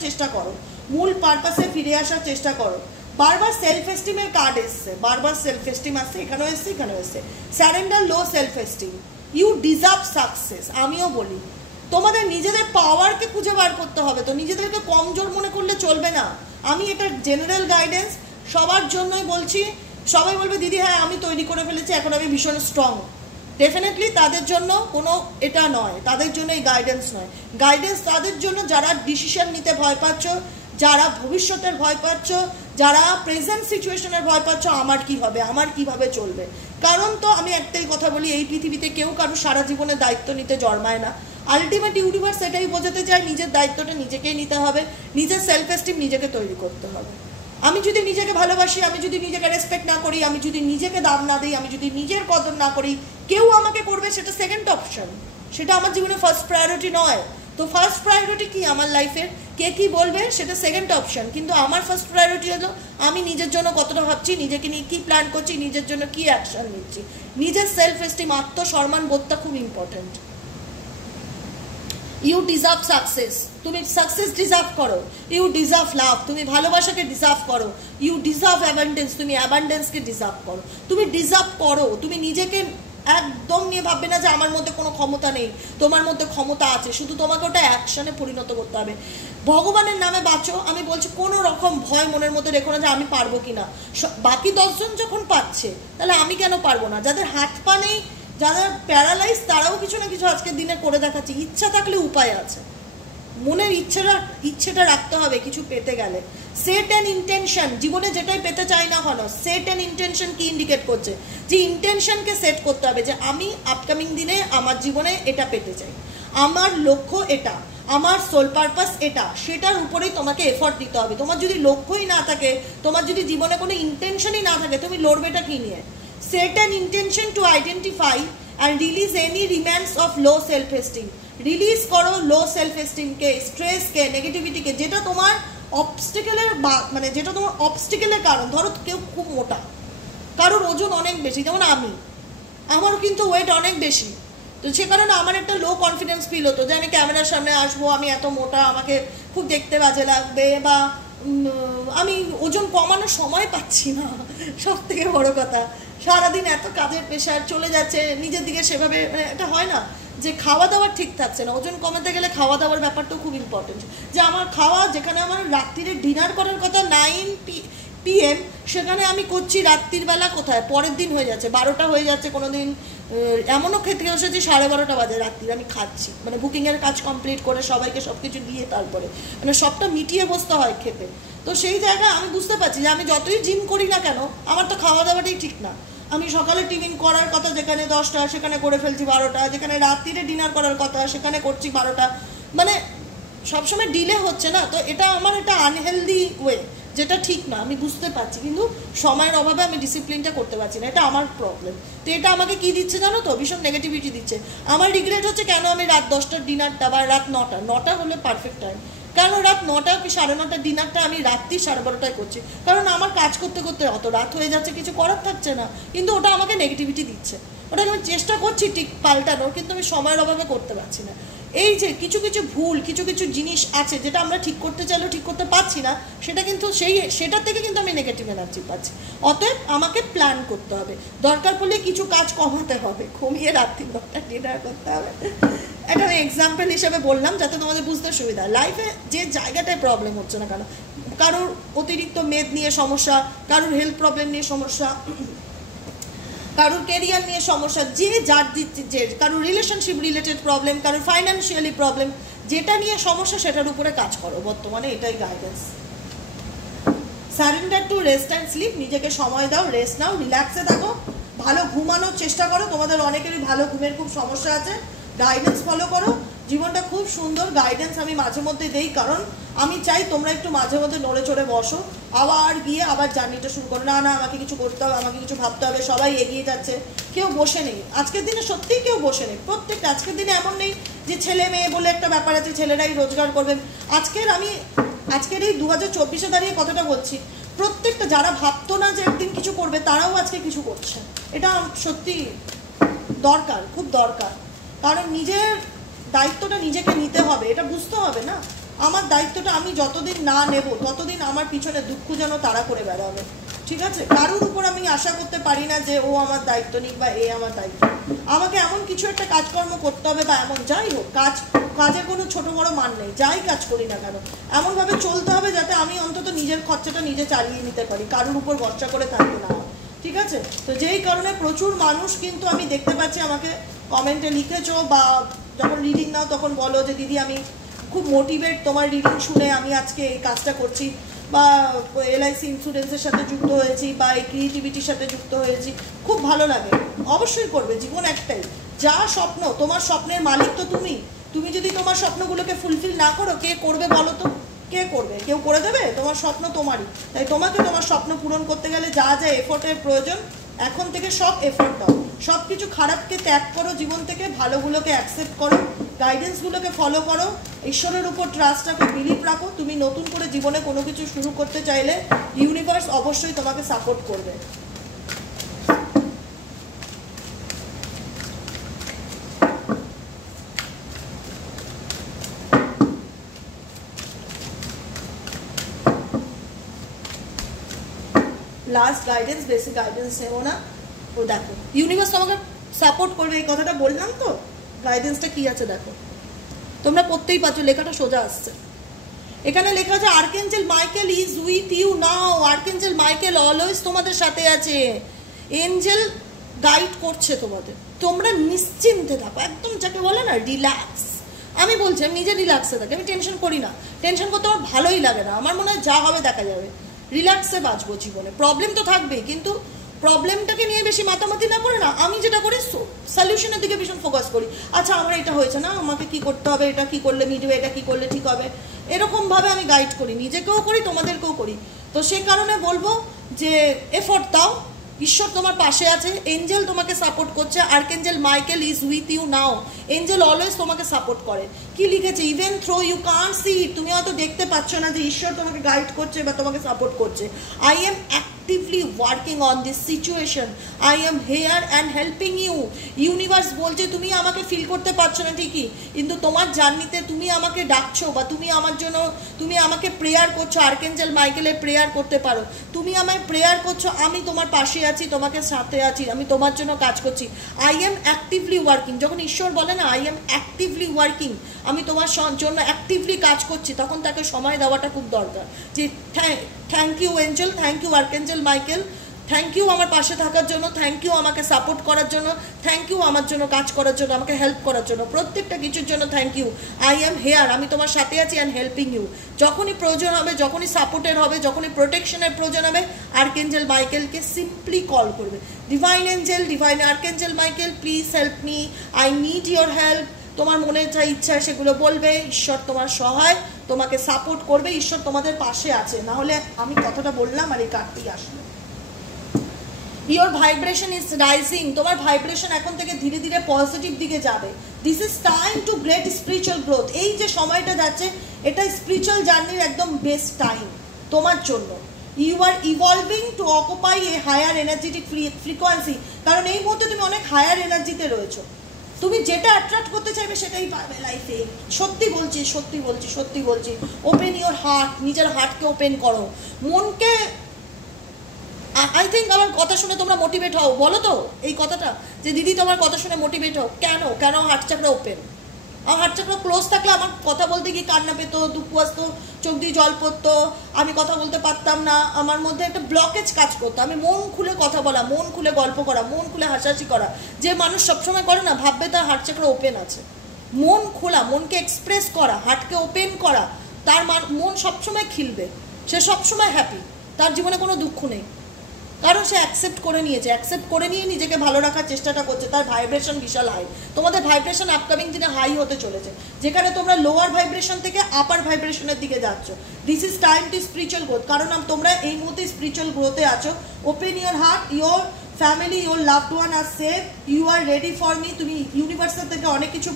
চেষ্টা করো, বারবার সেলফ এস্টিমের কার্ড এসছে, বারবার সেলফ এস্টিম আসছে, এখানেও এসছে। Surrender low self esteem, you deserve success. আমিও বলি তোমাদের নিজেদের পাওয়ারকে খুঁজে বার করতে হবে, তো নিজেদেরকে কমজোর মনে করলে চলবে না। আমি এটা জেনারেল গাইডেন্স সবার জন্যই বলছি। সবাই বলবে দিদি হ্যাঁ আমি তৈরি করে ফেলেছি, এখন আমি ভীষণ স্ট্রং। ডেফিনেটলি তাদের জন্য কোনো এটা নয়, তাদের জন্য এই গাইডেন্স নয়। গাইডেন্স তাদের জন্য যারা ডিসিশন নিতে ভয় পাচ্ছ, যারা ভবিষ্যতের ভয় পাচ্ছ, যারা প্রেজেন্ট সিচুয়েশনের ভয় পাচ্ছ, আমার কি হবে, আমার কিভাবে চলবে। কারণ তো আমি একটাই কথা বলি, এই পৃথিবীতে কেউ কারো সারা জীবনে দায়িত্ব নিতে জন্মায় না। আলটিমেট ইউনিভার্স এটাই বোঝাতে চায় নিজের দায়িত্বটা নিজেকেই নিতে হবে, নিজের সেলফ এস্টিম নিজেকে তৈরি করতে হবে। আমি যদি নিজেকে ভালোবাসি, আমি যদি নিজেকে রেসপেক্ট না করি, আমি যদি নিজেকে দাম না দিই, আমি যদি নিজের কদর না করি, কেউ আমাকে করবে সেটা সেকেন্ড অপশন, সেটা আমার জীবনে ফার্স্ট প্রায়োরিটি নয়। তো ফার্স্ট প্রায়োরিটি কি আমার লাইফের, কে কি বলবে সেটা সেকেন্ড অপশন, কিন্তু আমার ফার্স্ট প্রায়োরিটি হলো আমি নিজের জন্য কতটা ভাবছি, নিজেকে নিয়ে কী প্ল্যান করছি, নিজের জন্য কী অ্যাকশন নিচ্ছি। নিজের সেলফ এস্টিম, আত্মসম্মান বোধটা খুব ইম্পর্টেন্ট। ইউ ডিজার্ভ সাকসেস, তুমি সাকসেস ডিজার্ভ করো। ইউ ডিজার্ভ লাভ, তুমি ভালোবাসাকে ডিজার্ভ করো। ইউ ডিজার্ভ অ্যাবান্ডেন্স, তুমি অ্যাবান্ডেন্সকে ডিজার্ভ করো। তুমি ডিজার্ভ করো, তুমি নিজেকে একদম নিয়ে ভাববে না যে আমার মধ্যে কোনো ক্ষমতা নেই, তোমার মধ্যে ক্ষমতা আছে, শুধু তোমাকে ওটা অ্যাকশনে পরিণত করতে হবে। ভগবানের নামে বাঁচো। আমি বলছি কোনো রকম ভয় মনের মধ্যে রেখো না যে আমি পারবো কিনা। বাকি 10 জন যখন পাচ্ছে তাহলে আমি কেন পারবো না? যাদের হাত পা নেই, যারা প্যারালাইজ, তারাও কিছু না কিছু আজকের দিনে করে দেখাচ্ছে। ইচ্ছা থাকলে উপায় আছে, মনের ইচ্ছেটা রাখতে হবে কিছু পেতে গেলে। সেট অ্যান ইন্টেনশন, জীবনে যেটাই পেতে চাই না হলো, সেট অ্যান ইন্টেনশন কি ইন্ডিকেট করছে? যে ইন্টেনশনকে সেট করতে হবে যে আমি আপকামিং দিনে আমার জীবনে এটা পেতে চাই, আমার লক্ষ্য এটা, আমার সোল পারপাস এটা, সেটার উপরেই তোমাকে এফর্ট দিতে হবে। তোমার যদি লক্ষ্যই না থাকে, তোমার যদি জীবনে কোনো ইন্টেনশনই না থাকে, তুমি লড়বেটা কি নিয়ে? Set an intention to identify and release any remains of low self-esteem. Release করো লো সেলফ এস্টিমকে, স্ট্রেসকে, নেগেটিভিটিকে, যেটা তোমার অবস্টিকেলের মানে যেটা তোমার অবস্টিকেলের কারণ। ধরো কেউ খুব মোটা, কারোর ওজন অনেক বেশি, যেমন আমারও কিন্তু ওয়েট অনেক বেশি, তো সে কারণে আমার একটা লো কনফিডেন্স ফিল হতো যে আমি ক্যামেরার সামনে আসবো, আমি এত মোটা, আমাকে খুব দেখতে বাজে লাগবে, বা আমি ওজন কমানোর সময় পাচ্ছি না। সব থেকে বড় কথা, সারাদিন এত কাজের প্রেশার চলে যাচ্ছে, নিজের দিকে সেভাবে এটা হয় না যে খাওয়া দাওয়ার ঠিক থাকছে না। ওজন কমাতে গেলে খাওয়া দাওয়ার ব্যাপারটাও খুব ইম্পর্টেন্ট। যে আমার খাওয়া, যেখানে আমার রাত্রিরে ডিনার করার কথা 9 PM, সেখানে আমি করছি রাত্রির বেলা কোথায়, পরের দিন হয়ে যাচ্ছে 12টা হয়ে যাচ্ছে। কোনো দিন এমনও খেতে বসেছি 12:30 বাজে রাত্রির আমি খাচ্ছি, মানে বুকিংয়ের কাজ কমপ্লিট করে সবাইকে সব কিছু দিয়ে তারপরে মানে সবটা মিটিয়ে বসতে হয় খেতে। তো সেই জায়গায় আমি বুঝতে পারছি যে আমি যতই জিম করি না কেন, আমার তো খাওয়া দাওয়াটাই ঠিক না। আমি সকালে টিফিন করার কথা যেখানে 10টা, সেখানে করে ফেলছি 12টা, যেখানে রাত্রিরে ডিনার করার কথা সেখানে করছি 12টা, মানে সবসময় ডিলে হচ্ছে না। তো এটা আমার একটা আনহেলদি ওয়ে, যেটা ঠিক না, আমি বুঝতে পারছি, কিন্তু সময়ের অভাবে আমি ডিসিপ্লিনটা করতে পারছি না, এটা আমার প্রবলেম। তো এটা আমাকে কি দিচ্ছে জানো তো? ভীষণ নেগেটিভিটি দিচ্ছে। আমার রিগ্রেট হচ্ছে কেন আমি রাত 10টার ডিনারটা বা রাত 9টা হলে পারফেক্ট টাইম, কেন রাত 9টা কি 9:30 ডিনারটা আমি রাত্রি 12:30টায় করছি? কারণ আমার কাজ করতে করতে অত রাত হয়ে যাচ্ছে, কিছু করার থাকছে না, কিন্তু ওটা আমাকে নেগেটিভিটি দিচ্ছে। ওটাকে আমি চেষ্টা করছি ঠিক পাল্টানোর, কিন্তু আমি সময়ের অভাবে করতে পারছি না। এই যে কিছু কিছু ভুল, কিছু কিছু জিনিস আছে যেটা আমরা ঠিক করতে চাইলেও ঠিক করতে পারছি না, সেটা কিন্তু সেটার থেকে কিন্তু আমি নেগেটিভ এনার্জি পাচ্ছি। অতএব আমাকে প্ল্যান করতে হবে, দরকার পড়লে কিছু কাজ কমাতে হবে, কমিয়ে রাত্রি 9টা ডিনার করতে হবে। এটা আমি এক্সাম্পল হিসেবে বললাম যাতে তোমাদের বুঝতে সুবিধা। লাইফে যে জায়গাটায় প্রবলেম হচ্ছে না কেন, কারোর অতিরিক্ত মেদ নিয়ে সমস্যা, কারোর হেলথ প্রবলেম নিয়ে সমস্যা, কারোর কেরিয়ার নিয়ে সমস্যা, যে যার যে কারোর রিলেশনশিপ রিলেটেড প্রবলেম, কারোর ফাইন্যান্সিয়ালি প্রবলেম, যেটা নিয়ে সমস্যা সেটার উপরে কাজ করো। বর্তমানে এটাই guidance. Surrender to rest and sleep, নিজেকে সময় দাও, রেস্ট নাও, রিল্যাক্সে থাকো, ভালো ঘুমানোর চেষ্টা করো। তোমাদের অনেকেরই ভালো ঘুমের খুব সমস্যা আছে, গাইডেন্স ফলো করো, জীবনটা খুব সুন্দর। গাইডেন্স আমি মাঝে মধ্যে দেই, কারণ আমি চাই তোমরা একটু মাঝে মধ্যে নড়ে চড়ে বসো, আবার গিয়ে আবার জার্নিটা শুরু করো। না না আমাকে কিছু করতে হবে, আমাকে কিছু ভাবতে হবে, সবাই এগিয়ে যাচ্ছে, কেউ বসে নেই আজকের দিনে, সত্যিই কেউ বসে নেই। প্রত্যেকটা আজকের দিনে এমন নেই যে ছেলে মেয়ে বলে একটা ব্যাপার আছে, ছেলেরাই রোজগার করবেন। আজকের এই 2024-এ দাঁড়িয়ে কথাটা বলছি, প্রত্যেকটা যারা ভাবতো না যে একদিন কিছু করবে, তারাও আজকে কিছু করছে। এটা সত্যি দরকার, খুব দরকার, কারণ নিজের দায়িত্বটা নিজেকে নিতে হবে, এটা বুঝতে হবে না। আমার দায়িত্বটা আমি যতদিন না নেব ততদিন আমার পিছনে দুঃখ যেন তাড়া করে বেড়াবে, ঠিক আছে? কারোর উপর আমি আশা করতে পারি না যে ও আমার দায়িত্ব নিক বা এ আমার দায়িত্ব। আমাকে এমন কিছু একটা কাজকর্ম করতে হবে, বা এমন যাই হোক কাজের কোনো ছোট বড় মান নেই, যাই কাজ করি না কেন এমনভাবে চলতে হবে যাতে আমি অন্তত নিজের খরচাটা নিজে চালিয়ে নিতে পারি, কারোর উপর ভরসা করে থাকতে না, ঠিক আছে? তো যেই কারণে প্রচুর মানুষ কিন্তু আমি দেখতে পাচ্ছি আমাকে কমেন্টে লিখেছো, বা যখন রিডিং নাও তখন বলো যে দিদি আমি খুব মোটিভেট, তোমার রিডিং শুনে আমি আজকে এই কাজটা করছি, বা LIC ইন্স্যুরেন্সের সাথে যুক্ত হয়েছি, বা এই ক্রিয়েটিভিটির সাথে যুক্ত হয়েছি, খুব ভালো লাগে। অবশ্যই করবে, জীবন একটাই, যা স্বপ্ন, তোমার স্বপ্নের মালিক তো তুমি। তুমি যদি তোমার স্বপ্নগুলোকে ফুলফিল না করো, কে করবে বলো তো? কে করবে? কেউ করে দেবে? তোমার স্বপ্ন তোমারই, তাই তোমাকে তোমার স্বপ্ন পূরণ করতে গেলে যা যা এফোর্টের প্রয়োজন এখন থেকে সব এফোর্ট দাও, সব কিছু খারাপকে ত্যাগ করো জীবন থেকে, ভালোগুলোকে অ্যাকসেপ্ট করো, গাইডেন্সগুলোকে ফলো করো, ঈশ্বরের উপর ট্রাস্ট রাখো, বিলিভ রাখো। তুমি নতুন করে জীবনে কোনো কিছু শুরু করতে চাইলে ইউনিভার্স অবশ্যই তোমাকে সাপোর্ট করবে। লাস্ট গাইডেন্স, বেসিক গাইডেন্স নেবো না। ও দেখো ইউনিভার্স তোমাকে সাপোর্ট করবে, এই কথাটা বললাম তো। গাইডেন্সটা কি আছে দেখো, তোমরা পড়তেই পারছো, লেখাটা সোজা আসছে। এখানে লেখা আছে archangel Michael is with you now. Archangel Michael always তোমাদের সাথে আছে, এঞ্জেল গাইড করছে তোমাদের, তোমরা নিশ্চিন্তে থাকো, একদম যাকে বলে না রিল্যাক্স। আমি বলছি আমি নিজে রিল্যাক্সে থাকি, আমি টেনশন করি না, টেনশন করতে আমার ভালোই লাগে না, আমার মনে হয় যা হবে দেখা যাবে, রিল্যাক্সে বাঁচবো জীবনে। প্রবলেম তো থাকবেই, কিন্তু প্রবলেমটাকে নিয়ে বেশি মাতামাতি না করে না, আমি যেটা করি সলিউশনের দিকে ভীষণ ফোকাস করি। আচ্ছা আমার এটা হয়েছে না, আমাকে কি করতে হবে, এটা কি করলে মিটবে, এটা কি করলে ঠিক হবে, এরকমভাবে আমি গাইড করি, নিজেকেও করি তোমাদেরকেও করি। তো সে কারণে বলবো যে এফোর্ট দাও, ঈশ্বর তোমার পাশে আছে, এঞ্জেল তোমাকে সাপোর্ট করছে। Archangel Michael is with you now, angel always তোমাকে সাপোর্ট করে। কি লিখেছে, even though you can't see it, তুমি হয়তো দেখতে পাচ্ছ না যে ঈশ্বর তোমাকে গাইড করছে বা তোমাকে সাপোর্ট করছে। I am actively working on this situation, I am here and helping you. Universe বলছে তুমি আমাকে ফিল করতে পারছো না ঠিকই, কিন্তু তোমার জার্নিতে তুমি আমাকে ডাকছো, বা তুমি আমাকে প্রেয়ার করছো, আর্কেঞ্জেল মাইকেলের প্রেয়ার করতে পারো, তুমি আমায় প্রেয়ার করছো, আমি তোমার পাশে আছি, তোমাকে সাথে আছি, আমি তোমার জন্য কাজ করছি। আই এম অ্যাক্টিভলি ওয়ার্কিং, যখন ঈশ্বর বলে না আই এম অ্যাক্টিভলি ওয়ার্কিং, আমি তোমার জন্য অ্যাক্টিভলি কাজ করছি, তখন তাকে সময় দেওয়াটা খুব দরকার। যে thank you angel, thank you archangel Michael, thank you আমার পাশে থাকার জন্য, থ্যাংক ইউ আমাকে সাপোর্ট করার জন্য, থ্যাংক ইউ আমার জন্য কাজ করার জন্য, আমাকে হেল্প করার জন্য, প্রত্যেকটা কিছুর জন্য thank you. I am here, আমি তোমার সাথে আছি অ্যান্ড হেল্পিং ইউ। যখনই প্রয়োজন হবে, যখনই সাপোর্টের হবে, যখনই প্রোটেকশনের প্রয়োজন হবে, আর্কেঞ্জেল মাইকেলকে সিম্পলি কল করবে, divine Angel, divine archangel Michael please help me, I need your help. তোমার মনের যা ইচ্ছা সেগুলো বলবে, ঈশ্বর তোমার সহায়, তোমাকে সাপোর্ট করবে, ঈশ্বর তোমাদের পাশে আছে। না হলে আমি কথাটা বললাম আর এই কার্ডটি আসলো। ইয়োর ভাইব্রেশন ইজ রাইজিং, তোমার ভাইব্রেশন এখন থেকে ধীরে ধীরে পজিটিভ দিকে যাবে। This is time two great spiritual growth, এই যে সময়টা যাচ্ছে এটা স্পিরিচুয়াল জার্নির একদম বেস্ট টাইম তোমার জন্য। You are evolving to occupy a higher energetic frequency, কারণ এই মুহূর্তে তুমি অনেক হায়ার এনার্জিতে রয়েছো, তুমি যেটা অ্যাট্রাক্ট করতে চাইবে সেটাই পাবে লাইফে। সত্যি বলছি, সত্যি বলছি, সত্যি বলছি। ওপেন ইওর হার্ট, নিজের হার্টকে ওপেন করো, মনকে। আই থিঙ্ক আমার কথা শুনে তোমরা মোটিভেট হও, বলো তো এই কথাটা যে দিদি তোমার কথা শুনে মোটিভেট হও, কেন হার্ট চাকরা ওপেন, আমার হার্ট চাকরা ক্লোজ থাকলে আমার কথা বলতে গিয়ে কান্না পেতো, দুঃখ আসতো, চোখ দিয়ে জল পড়তো, আমি কথা বলতে পারতাম না, আমার মধ্যে একটা ব্লকেজ কাজ করতো। আমি মন খুলে কথা বলা, মন খুলে গল্প করা, মন খুলে হাসাহাসি করা, যে মানুষ সবসময় করে না ভাববে তার হার্ট চাকরা ওপেন আছে। মন খোলা, মনকে এক্সপ্রেস করা, হার্টকে ওপেন করা, তার মন সবসময় খিলবে, সে সবসময় হ্যাপি, তার জীবনে কোনো দুঃখ নেই, কারণ সে অ্যাকসেপ্ট করে নিয়েছে, অ্যাকসেপ্ট করে নিয়ে নিজেকে ভালো রাখার চেষ্টাটা করছে, তার ভাইব্রেশন বিশাল হাই। তোমাদের ভাইব্রেশন আপকামিং দিনে হাই হতে চলেছে, যেখানে তোমরা লোয়ার ভাইব্রেশন থেকে আপার ভাইব্রেশনের দিকে যাচ্ছ। This is time to spiritual growth, কারণ তোমরা এই মুহূর্তে স্পিরিচুয়াল গ্রোথে আছো। Open your heart, your family, your loved one are safe, you are ready for me. তুমি ইউনিভার্সাল থেকে অনেক কিছু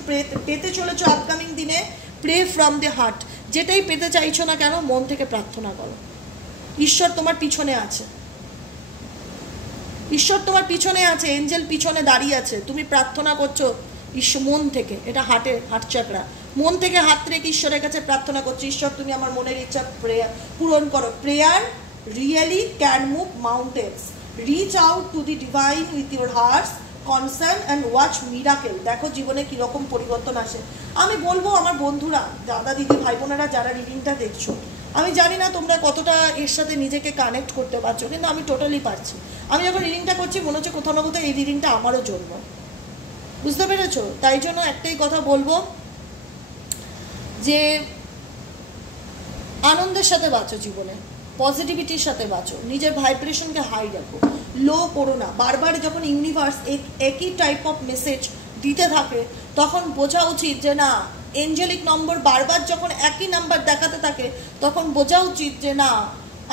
পেতে চলেছো আপকামিং দিনে। প্রে ফ্রম দ্য হার্ট, যেটাই পেতে চাইছো না কেন মন থেকে প্রার্থনা করো। ঈশ্বর তোমার পিছনে আছে, ঈশ্বর তোমার পিছনে আছে, এঞ্জেল পিছনে দাঁড়িয়ে আছে, তুমি প্রার্থনা করছো ঈশ্বর মন থেকে, এটা হার্ট চাকরা, মন থেকে হাত রেখে ঈশ্বরের কাছে প্রার্থনা করছো, ঈশ্বর তুমি আমার মনের ইচ্ছা পূরণ করো। Prayer really can move mountains. Reach out to the divine with your heart's concern and watch miracle. দেখো জীবনে কীরকম পরিবর্তন আসে। আমি বলবো আমার বন্ধুরা, দাদা দিদি ভাই বোনেরা যারা রিডিংটা দেখছো, আমি জানি না তোমরা কতটা এর সাথে নিজেকে কানেক্ট করতে পারছো, কিন্তু আমি টোটালি পারছি। আমি যখন রিডিংটা করছি মনে হচ্ছে কোথাও না কোথাও এই রিডিংটা আমারও জন্য, বুঝতে পেরেছো? তাই জন্য একটাই কথা বলবো যে আনন্দের সাথে বাঁচো, জীবনে পজিটিভিটির সাথে বাঁচো, নিজের ভাইব্রেশনকে হাই রাখো, লো করো না। বারবার যখন ইউনিভার্স একই টাইপ অফ মেসেজ দিতে থাকে তখন বোঝা উচিত যে না, এঞ্জেলিক নম্বর বারবার যখন একই নাম্বার দেখাতে থাকে তখন বোঝা উচিত যে না,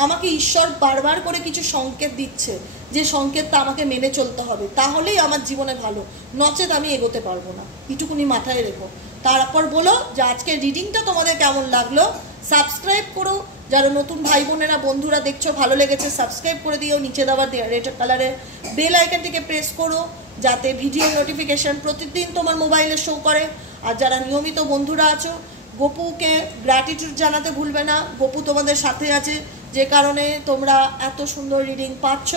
আমাকে ঈশ্বর বারবার করে কিছু সংকেত দিচ্ছে, যে সংকেতটা আমাকে মেনে চলতে হবে, তাহলেই আমার জীবনে ভালো, নচেত আমি এগোতে পারবো না। এটুকুনি মাথায় রেখো। তারপর বলো যে আজকের রিডিংটা তোমাদের কেমন লাগলো। সাবস্ক্রাইব করো, যারা নতুন ভাই বোনেরা বন্ধুরা দেখছো ভালো লেগেছে সাবস্ক্রাইব করে দিও, নিচে দেওয়ার রেড কালারের বেল আইকনটিকে প্রেস করো যাতে ভিডিও নোটিফিকেশান প্রতিদিন তোমার মোবাইলে শো করে। আর যারা নিয়মিত বন্ধুরা আছো, গোপুকে গ্র্যাটিটিউড জানাতে ভুলবে না। গোপু তোমাদের সাথে আছে, যে কারণে তোমরা এত সুন্দর রিডিং পাচ্ছ।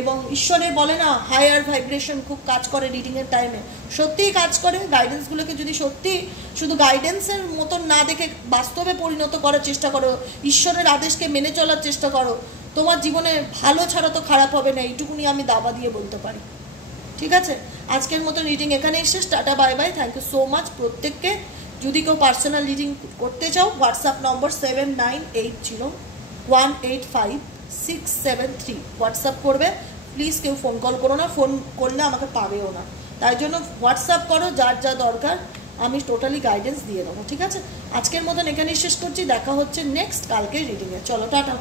এবং ঈশ্বরের বলে না হায়ার ভাইব্রেশন খুব কাজ করে রিডিংয়ের টাইমে, সত্যিই কাজ করে। গাইডেন্সগুলোকে যদি সত্যি শুধু গাইডেন্সের মতন না দেখে বাস্তবে পরিণত করার চেষ্টা করো, ঈশ্বরের আদেশকে মেনে চলার চেষ্টা করো, তোমার জীবনে ভালো ছাড়া তো খারাপ হবে না, এইটুকুনি আমি দাবা দিয়ে বলতে পারি। ঠিক আছে, আজকের মতো রিডিং এখানেই শেষ। Tata, bye bye, thank you so much প্রত্যেককে। যদি কেউ পার্সোনাল রিডিং করতে চাও, হোয়াটসঅ্যাপ নম্বর 7980185673 হোয়াটসঅ্যাপ করবে। প্লিজ কেউ ফোন কল করো না, ফোন করলে আমাকে পাবেও না। তাই জন্য হোয়াটসঅ্যাপ করো, যার যা দরকার আমি টোটালি গাইডেন্স দিয়ে দেবো। ঠিক আছে, আজকের মতন এখানেই শেষ করছি। দেখা হচ্ছে নেক্সট কালকে রিডিংয়ে। চলো টাটা।